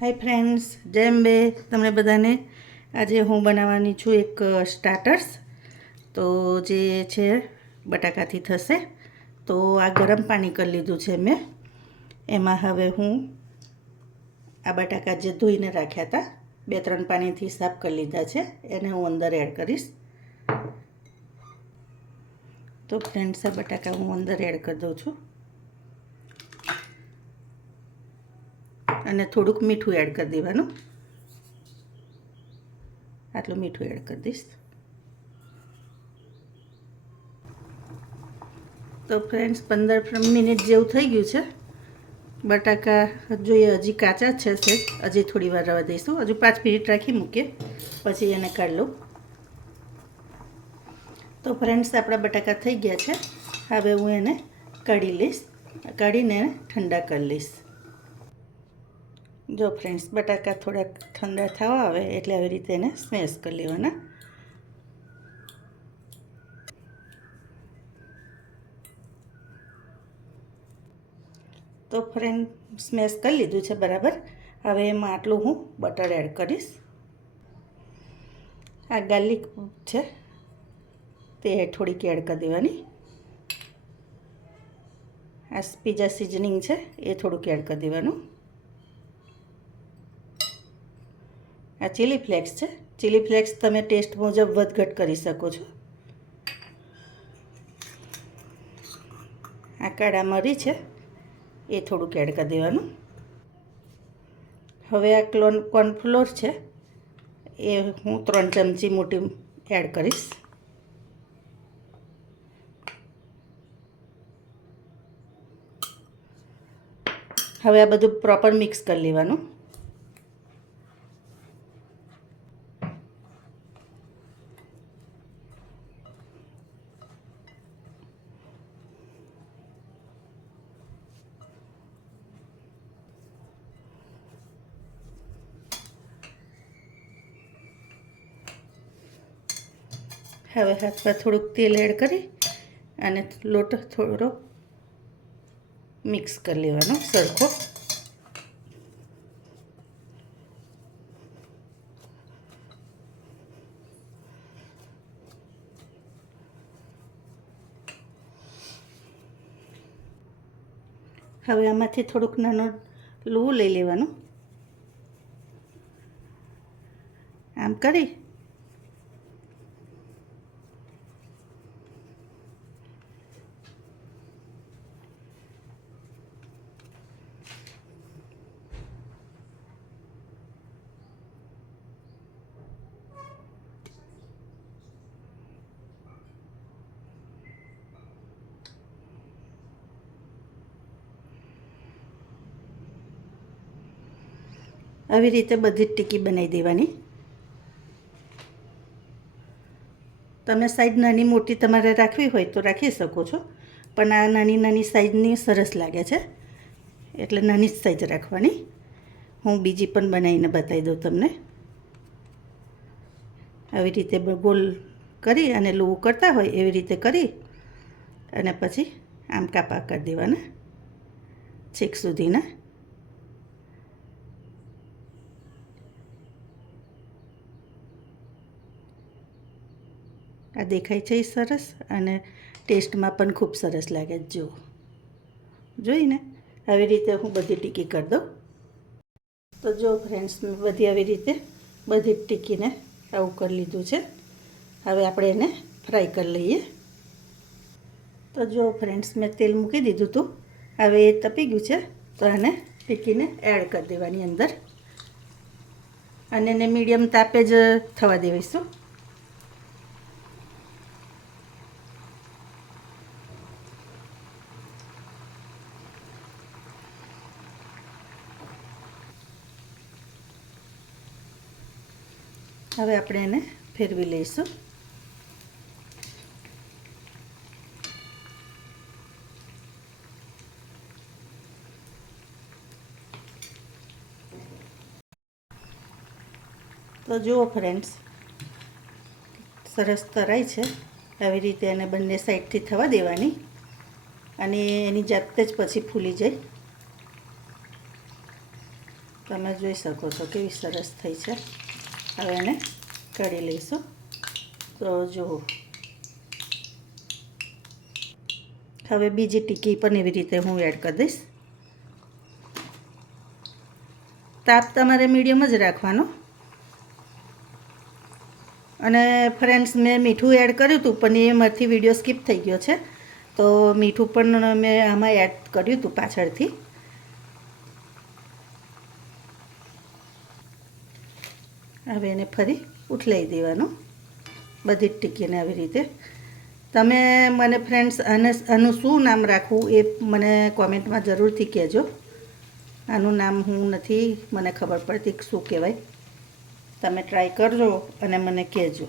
Hi friends, જય અંબે તમને બધાને. આજે હું બનાવવાની છું એક સ્ટાર્ટર્સ. તો જે છે બટાકાથી થશે. તો આ ગરમ પાણી કરી લીધું છે મેં. એમાં હવે હું આ બટાકા જે ધોઈને રાખ્યા હતા 2-3 પાણીથી સાફ કરી લીધા છે, એને હું અંદર એડ કરીશ. તો ફ્રેન્ડ્સ, આ બટાકા હું અંદર એડ કરી દઉં છું અને થોડુંક મીઠું એડ કરી દેવાનું. આટલું મીઠું એડ કરી દઈશ. તો ફ્રેન્ડ્સ, 15 મિનિટ જેવું થઈ ગયું છે. બટાકા જોઈએ હજી કાચા છે, હજી થોડી વાર રવા દઈશું. હજુ 5 મિનિટ રાખી મૂકીએ, પછી એને કાઢી લઉં. તો ફ્રેન્ડ્સ, આપણા બટાકા થઈ ગયા છે. હવે હું એને કાઢી લઈશ. કાઢીને ઠંડા કરી લઈશ. જો ફ્રેન્ડ્સ, બટાકા થોડાક ઠંડા થવા આવે એટલે આવી રીતે એને સ્મેશ કરી લેવાના. તો ફ્રેન્ડ, સ્મેશ કરી લીધું છે બરાબર. હવે એમાં આટલું હું બટર એડ કરીશ. આ ગાર્લિક છે તે થોડીક એડ કરી દેવાની. આ પીઝા સિઝનિંગ છે એ થોડુંક એડ કરી દેવાનું. આ ચીલી ફ્લેક્સ છે. ચીલી ફ્લેક્સ તમે ટેસ્ટ મુજબ વધઘટ કરી શકો છો. આ કાળા મરી છે એ થોડુંક એડ કરી દેવાનું. હવે આ કોર્નફ્લોર છે એ હું 3 ચમચી મોટી એડ કરીશ. હવે આ બધું પ્રોપર મિક્સ કરી લેવાનું. હવે હાથ પર થોડુંક તેલ એડ કરી અને લોટ થોડો મિક્સ કરી લેવાનો સરખો. હવે આમાંથી થોડુંક નાનું લુવું લઈ લેવાનું. આમ કરી આવી રીતે બધી જ ટીકી બનાવી દેવાની. તમે સાઈઝ નાની મોટી તમારે રાખવી હોય તો રાખી શકો છો, પણ આ નાની નાની સાઈઝની સરસ લાગે છે એટલે નાની જ સાઈઝ રાખવાની. હું બીજી પણ બનાવીને બતાવી દઉં તમને. આવી રીતે ગોલ કરી અને લોવું કરતા હોય એવી રીતે કરી અને પછી આમ કાપા કરી દેવાના છેક સુધીના. આ દેખાય છે એ સરસ અને ટેસ્ટમાં પણ ખૂબ સરસ લાગે. જોઈને આવી રીતે હું બધી ટીકી કરી દઉં. તો જો ફ્રેન્ડ્સ, મેં બધી આવી રીતે બધી જ ટીકીને આવું કરી લીધું છે. હવે આપણે એને ફ્રાય કરી લઈએ. તો જો ફ્રેન્ડ્સ, મેં તેલ મૂકી દીધું હતું. હવે એ તપી ગયું છે તો આને ટીકીને એડ કરી દેવાની અંદર અને એને મીડિયમ તાપે જ થવા દેવીશું. હવે આપણે એને ફેરવી લઈશું. તો જુઓ ફ્રેન્ડ્સ, સરસ તરાઈ છે. આવી રીતે એને બંને સાઈડથી થવા દેવાની અને એની જાતે જ પછી ફૂલી જાય. તમે જોઈ શકો છો કેવી સરસ થઈ છે. હવે એને કાઢી લઈશું. તો જુઓ, હવે બીજી ટીકી પણ એવી રીતે હું એડ કરી દઈશ. તાપ તમારે મીડિયમ જ રાખવાનો. અને ફ્રેન્ડ્સ, મેં મીઠું એડ કર્યું હતું પણ એ મારાથી વિડીયો સ્કીપ થઈ ગયો છે, તો મીઠું પણ મેં આમાં એડ કર્યું હતું પાછળથી. હવે એને ફરી ઉથલાઈ દેવાનું, બધી જ ટીકીને આવી રીતે. તમે મને ફ્રેન્ડ્સ આનું શું નામ રાખવું એ મને કોમેન્ટમાં જરૂરથી કહેજો. આનું નામ હું નથી મને ખબર પડતી શું કહેવાય. તમે ટ્રાય કરજો અને મને કહેજો.